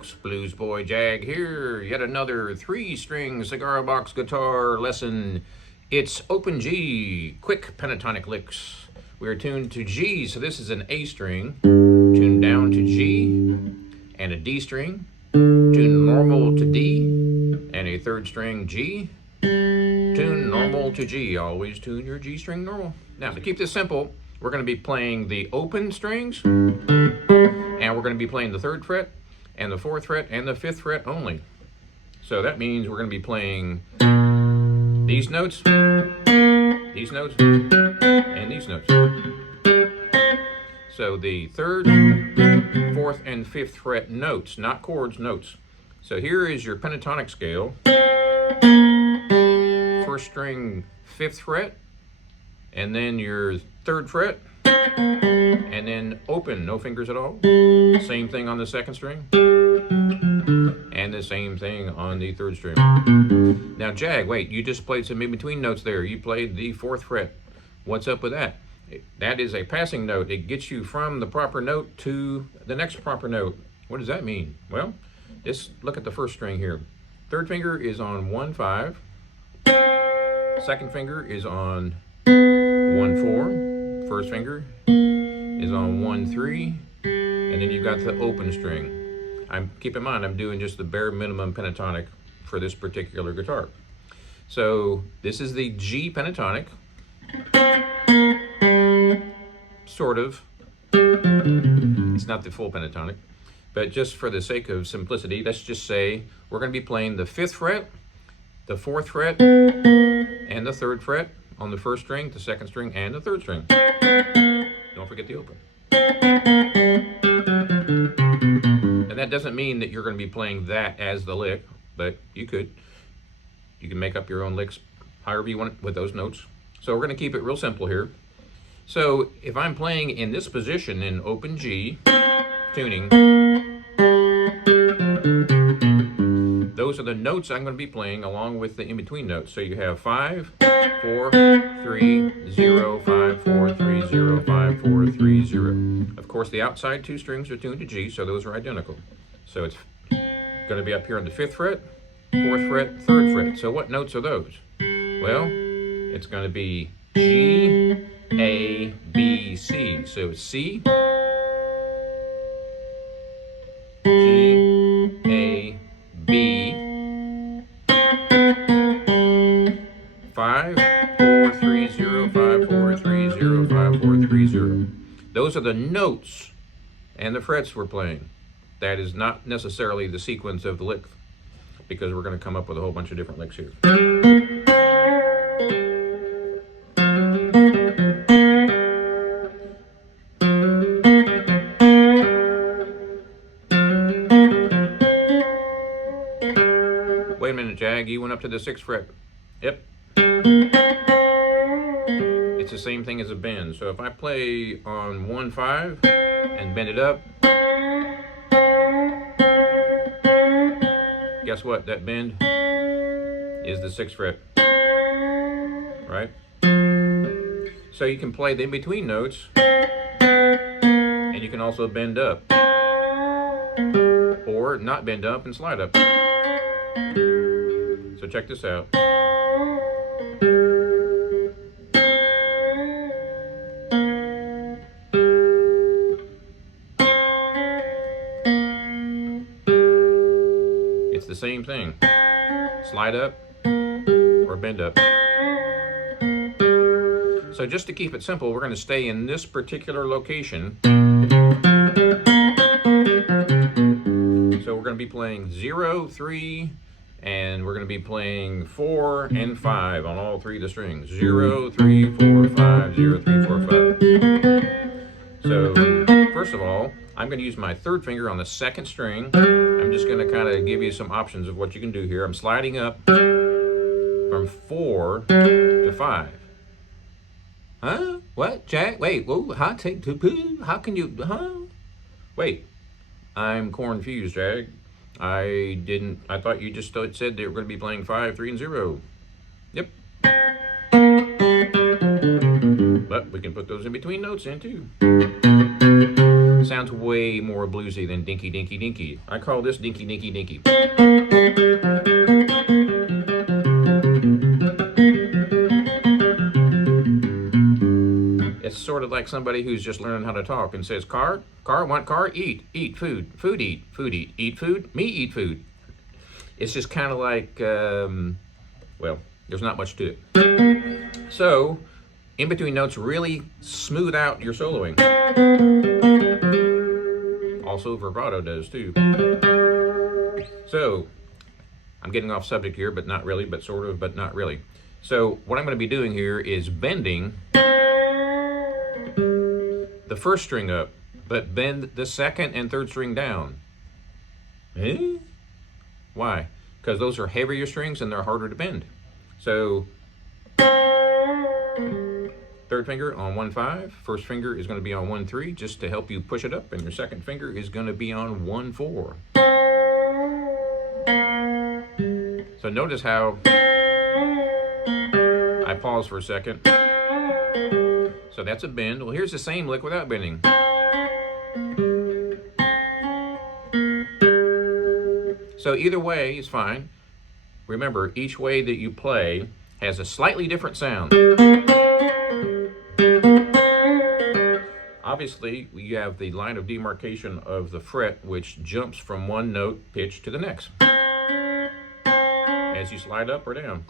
folks, Bluesboy Jag here, yet another 3-string cigar box guitar lesson. It's open G, quick pentatonic licks. We are tuned to G, so this is an A string, tuned down to G, and a D string, tuned normal to D, and a 3rd string G, tuned normal to G. Always tune your G string normal. Now, to keep this simple, we're going to be playing the open strings, and we're going to be playing the 3rd fret, and the 4th fret, and the 5th fret only. So that means we're going to be playing these notes, and these notes. So the 3rd, 4th, and 5th fret notes, not chords, notes. So here is your pentatonic scale. 1st string, 5th fret, and then your 3rd fret, and then open, no fingers at all. Same thing on the 2nd string, and the same thing on the 3rd string. Now, Jag, wait, you just played some in-between notes there. You played the 4th fret. What's up with that? That is a passing note. It gets you from the proper note to the next proper note. What does that mean? Well, just look at the 1st string here. 3rd finger is on 1-5. 2nd finger is on 1-4. 1st finger is on 1-3, and then you've got the open string. Keep in mind, I'm doing just the bare minimum pentatonic for this particular guitar. So this is the G pentatonic, sort of. It's not the full pentatonic, but just for the sake of simplicity, let's just say we're going to be playing the 5th fret, the 4th fret, and the 3rd fret on the 1st string, the 2nd string, and the 3rd string. Don't forget the open. And that doesn't mean that you're going to be playing that as the lick, but you could. You can make up your own licks however you want it with those notes. So we're going to keep it real simple here. So if I'm playing in this position in open G, tuning, those are the notes I'm going to be playing along with the in-between notes. So you have 5, 4, 3, 0, 5, 4, 3, 0, 5, 4, 3, 0. Of course, the outside 2 strings are tuned to G, so those are identical. So it's going to be up here on the 5th fret, 4th fret, 3rd fret. So what notes are those? Well, it's going to be G, A, B, C. So it's C, G, A, B, 5, 4, 3, 0, 5, 4, 3, 0, 5, 4, 3, 0. Those are the notes and the frets we're playing. That is not necessarily the sequence of the lick, because we're going to come up with a whole bunch of different licks here. Wait a minute, Jag, you went up to the 6th fret. Yep. It's the same thing as a bend. So if I play on 1-5 and bend it up, guess what? That bend is the 6th fret, right? So you can play the in-between notes, and you can also bend up, or not bend up and slide up. So check this out. It's the same thing. Slide up or bend up. So just to keep it simple, we're going to stay in this particular location. So we're going to be playing 0, 3, and we're going to be playing 4 and 5 on all 3 of the strings. 0, 3, 4, 5, 0, 3, 4, 5. So first of all, I'm going to use my 3rd finger on the 2nd string. I'm just going to kind of give you some options of what you can do here. I'm sliding up from 4 to 5. Huh? What? Jag? Wait, whoa, hot take to poo? How can you, huh? Wait, I'm confused, Jag. I thought you just said they were going to be playing 5, 3, and 0. Yep. But we can put those in between notes in too. Sounds way more bluesy than dinky dinky dinky. I call this dinky dinky dinky. It's sort of like somebody who's just learning how to talk and says, car, want car, eat, food, eat, food, me eat food. It's just kind of like, well, there's not much to it. So, in between notes really smooth out your soloing. Also, vibrato does too. So, I'm getting off subject here, but not really, but sort of, but not really. So, what I'm going to be doing here is bending the first string up, but bend the second and third string down. Eh? Why? Because those are heavier strings and they're harder to bend. So, third finger on 1-5, first finger is going to be on 1-3 just to help you push it up, and your second finger is going to be on 1-4. So notice how I pause for a second. So that's a bend. Well, here's the same lick without bending. So either way is fine. Remember, each way that you play has a slightly different sound. Obviously, you have the line of demarcation of the fret, which jumps from one note pitch to the next as you slide up or down.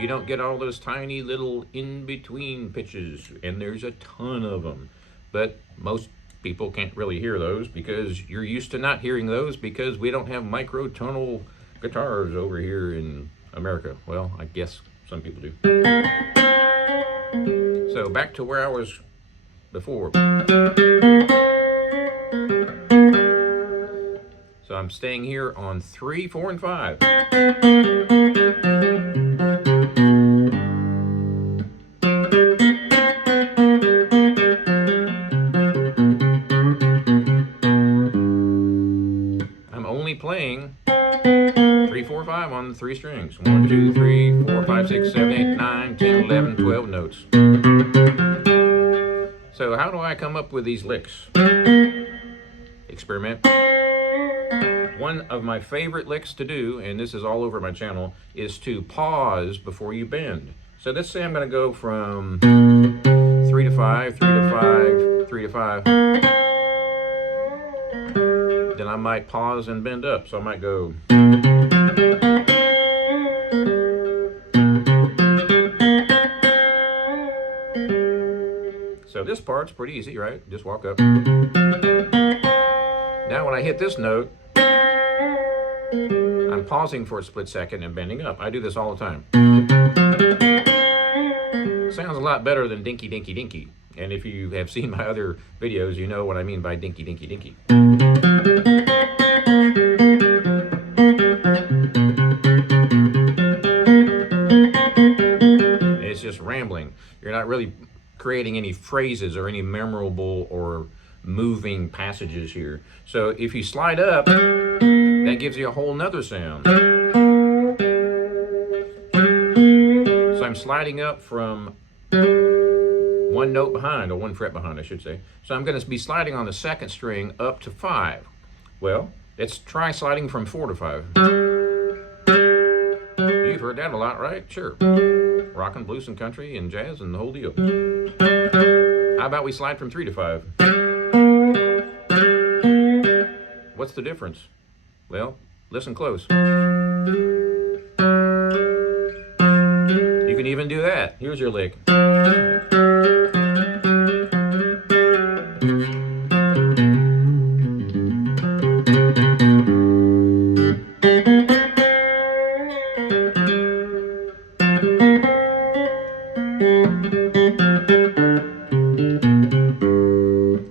You don't get all those tiny little in-between pitches, and there's a ton of them. But most people can't really hear those because you're used to not hearing those because we don't have microtonal guitars over here in America. Well, I guess some people do. So back to where I was before. So I'm staying here on 3, 4, and 5. I'm only playing 3, 4, 5 on the 3 strings. 1, 2, 3, 4, 5, 6, 7, 8, 9, 10, 11, 12 notes. So how do I come up with these licks? Experiment. One of my favorite licks to do, and this is all over my channel, is to pause before you bend. So let's say I'm going to go from 3 to 5, 3 to 5, 3 to 5. Then I might pause and bend up. So I might go. So this part's pretty easy, right? Just walk up. Now when I hit this note, I'm pausing for a split second and bending up. I do this all the time. Sounds a lot better than dinky dinky dinky. And if you have seen my other videos, you know what I mean by dinky dinky dinky. It's just rambling. You're not really creating any phrases or any memorable or moving passages here. So if you slide up, that gives you a whole nother sound. So I'm sliding up from one note behind, or one fret behind, I should say. So I'm going to be sliding on the second string up to 5. Well, let's try sliding from 4 to 5. You've heard that a lot, right? Sure. Rock and blues and country and jazz and the whole deal. How about we slide from 3 to 5? What's the difference? Well, listen close. You can even do that. Here's your lick.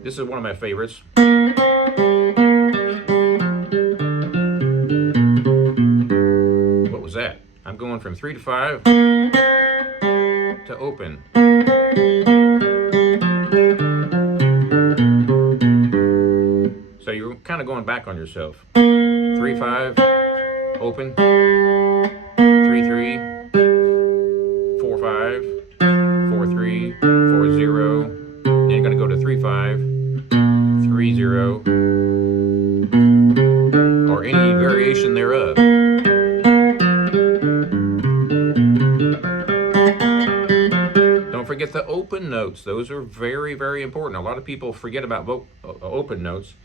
This is one of my favorites. What was that? I'm going from 3 to 5 to open. So you're kind of going back on yourself. 3, 5, open. 3, 3, 4, 5, 4, 3, 4, 0. Then you're going to go to 3, 5. 3-0, or any variation thereof. Don't forget the open notes. Those are very, very important. A lot of people forget about open notes,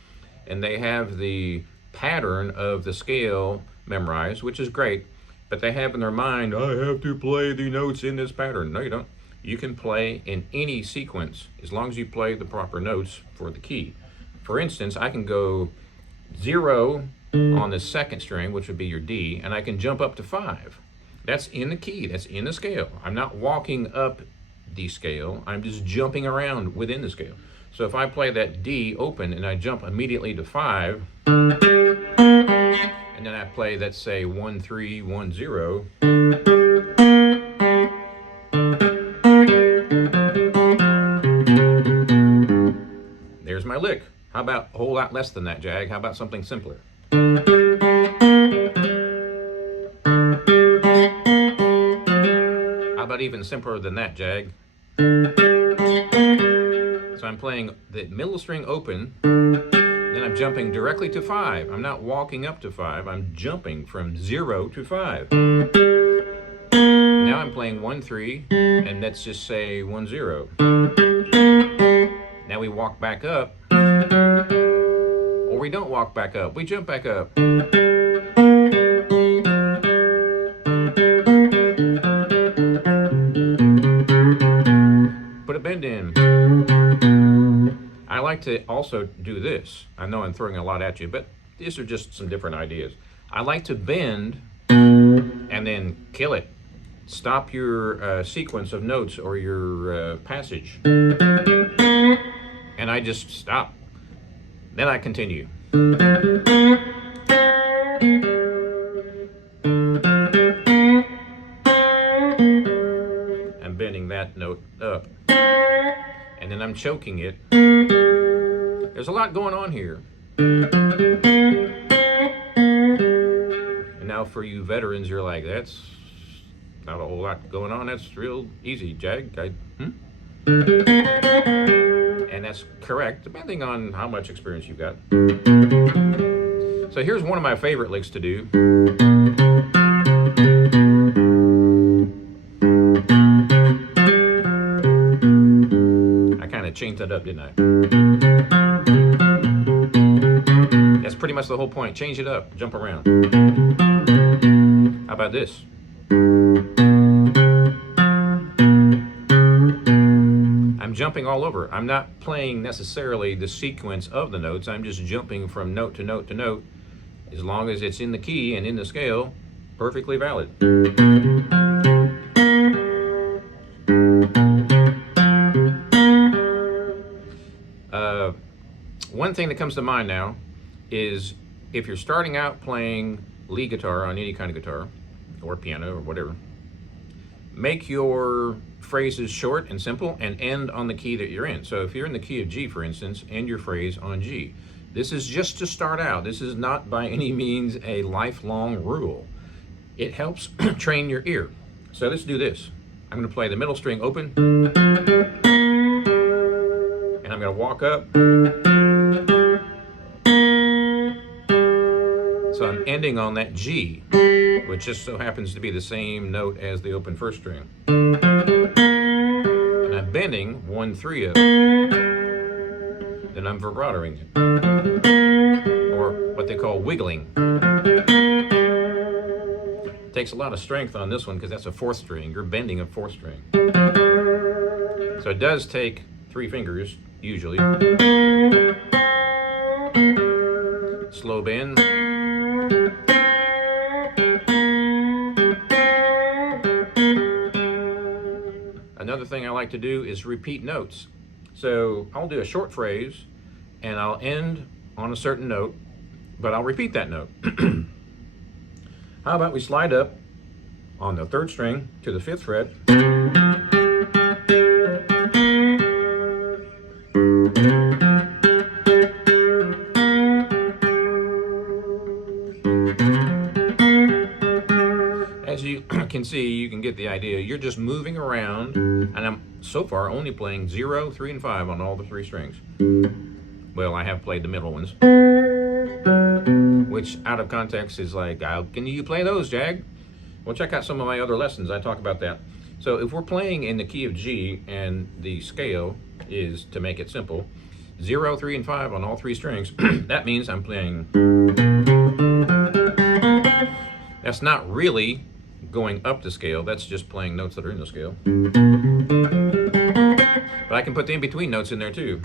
and they have the pattern of the scale memorized, which is great, but they have in their mind, I have to play the notes in this pattern. No, you don't. You can play in any sequence as long as you play the proper notes for the key. For instance, I can go 0 on the second string, which would be your D, and I can jump up to 5. That's in the key, that's in the scale. I'm not walking up the scale, I'm just jumping around within the scale. So if I play that D open and I jump immediately to 5, and then I play, let's say, 1, 3, 1, 0, there's my lick. How about a whole lot less than that, Jag? How about something simpler? How about even simpler than that, Jag? So I'm playing the middle string open, then I'm jumping directly to 5. I'm not walking up to 5, I'm jumping from 0 to 5. Now I'm playing 1, 3, and let's just say 1, 0. Now we walk back up, or we don't walk back up, we jump back up. Put a bend in. I like to also do this. I know I'm throwing a lot at you, but these are just some different ideas. I like to bend and then kill it. Stop your sequence of notes or your passage. And I just stop. Then I continue. I'm bending that note up. And then I'm choking it. There's a lot going on here. And now for you veterans, you're like, that's not a whole lot going on. That's real easy, Jag. And that's correct, depending on how much experience you've got. So here's one of my favorite licks to do. I kind of changed that up, didn't I? That's pretty much the whole point. Change it up, jump around. How about this? I'm jumping all over. I'm not playing necessarily the sequence of the notes. I'm just jumping from note to note to note. As long as it's in the key and in the scale, perfectly valid. One thing that comes to mind now is if you're starting out playing lead guitar on any kind of guitar, or piano or whatever, make your phrases short and simple and end on the key that you're in. So if you're in the key of G, for instance, end your phrase on G. This is just to start out. This is not by any means a lifelong rule. It helps train your ear. So let's do this. I'm going to play the middle string open, and I'm going to walk up. So I'm ending on that G, which just so happens to be the same note as the open first string. And I'm bending 1, 3 up. Then I'm vibratoing it, or what they call wiggling. It takes a lot of strength on this one because that's a 4th string. You're bending a 4th string. So it does take 3 fingers, usually. Slow bend. Another thing I like to do is repeat notes. So I'll do a short phrase and I'll end on a certain note, but I'll repeat that note. How about we slide up on the 3rd string to the 5th fret. As you can see, you can get the idea. You're just moving around, and I'm so far only playing 0, 3, and 5 on all the 3 strings. Well, I have played the middle ones, which out of context is like, how can you play those, Jag? Well, check out some of my other lessons. I talk about that. So if we're playing in the key of G and the scale is, to make it simple, 0, 3, and 5 on all 3 strings, that means I'm playing. That's not really going up the scale, that's just playing notes that are in the scale. But I can put the in-between notes in there too.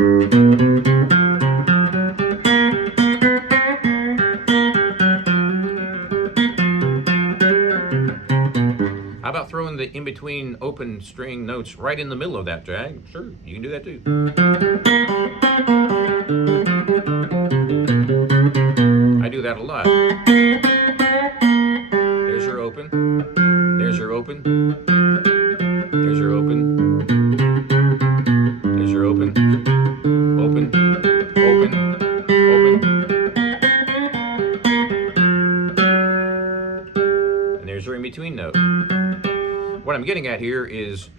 How about throwing the in-between open string notes right in the middle of that, Jag? Sure, you can do that too. I do that a lot. There's your open. There's your open. There's your open. There's your open. Open. Open. Open. And there's your in-between note. What I'm getting at here is,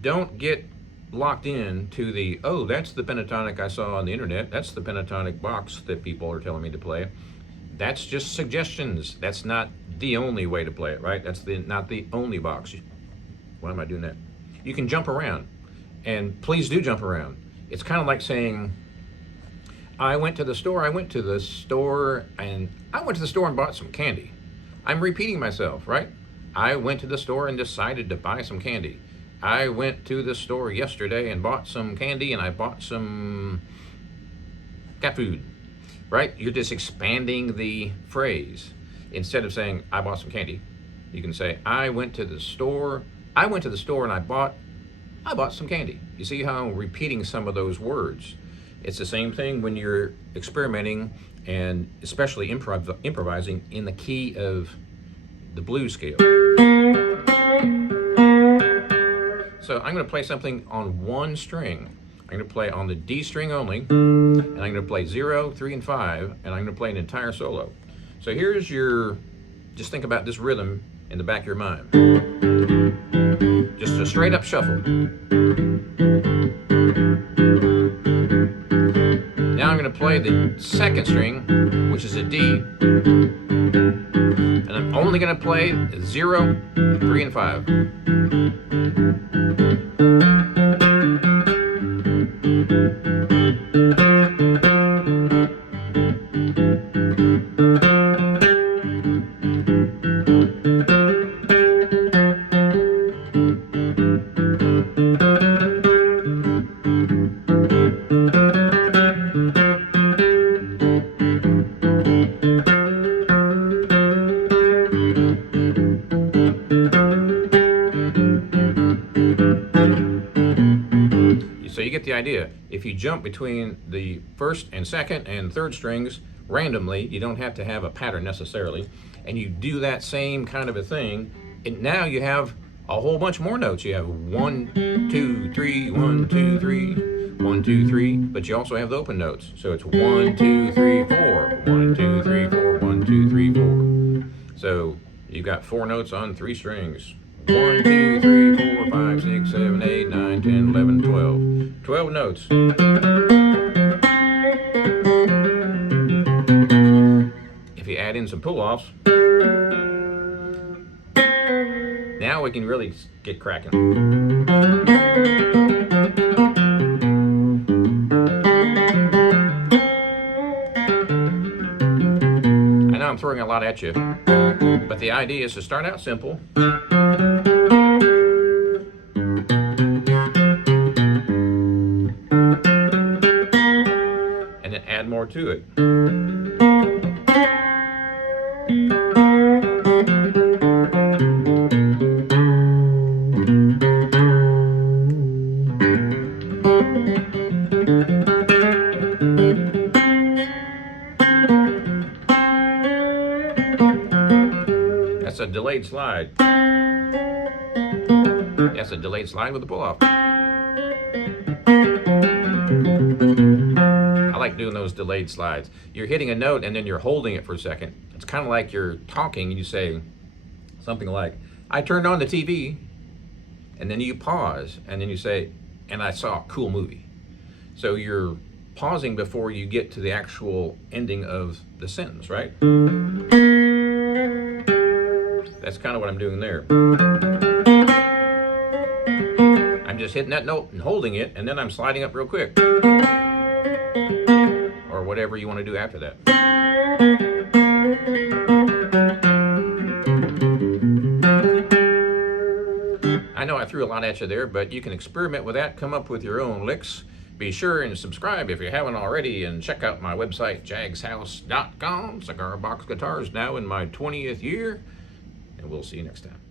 don't get locked in to the, oh, that's the pentatonic I saw on the internet, that's the pentatonic box that people are telling me to play. That's just suggestions. That's not the only way to play it, right? That's not the only box. Why am I doing that? You can jump around, and please do jump around. It's kind of like saying, I went to the store and bought some candy. I'm repeating myself, right? I went to the store and decided to buy some candy. I went to the store yesterday and bought some candy, and I bought some cat food, right? You're just expanding the phrase. Instead of saying, I bought some candy, you can say, I went to the store and I bought some candy. You see how I'm repeating some of those words? It's the same thing when you're experimenting, and especially improvising in the key of the blues scale. So I'm going to play something on one string. I'm going to play on the D string only, and I'm going to play 0, 3, and 5, and I'm going to play an entire solo. So here's just think about this rhythm in the back of your mind. Just a straight up shuffle. Now I'm going to play the second string, which is a D, and I'm only going to play 0, 3, and 5. So you get the idea. If you jump between the first and second and third strings randomly, you don't have to have a pattern necessarily, and you do that same kind of a thing, and now you have a whole bunch more notes. You have 1, 2, 3, 1, 2, 3, 1, 2, 3, but you also have the open notes. So it's 1, 2, 3, 4, 1, 2, 3, 4, 1, 2, 3, 4. So you've got 4 notes on 3 strings. 1, 2, 3, 4, 5, 6, 7, 8, 9, 10, 11, 12. 12 notes. If you add in some pull-offs, now we can really get cracking. I know I'm throwing a lot at you, but the idea is to start out simple. And then add more to it. That's a delayed slide. That's a delayed slide with a pull-off. I like doing those delayed slides. You're hitting a note and then you're holding it for a second. It's kind of like you're talking and you say something like, I turned on the TV, and then you pause and then you say, and I saw a cool movie. So you're pausing before you get to the actual ending of the sentence, right? That's kind of what I'm doing there. I'm just hitting that note and holding it, and then I'm sliding up real quick. Or whatever you want to do after that. I know I threw a lot at you there, but you can experiment with that, come up with your own licks. Be sure and subscribe if you haven't already, and check out my website, jagshouse.com. Cigar Box Guitars now in my 20th year, and we'll see you next time.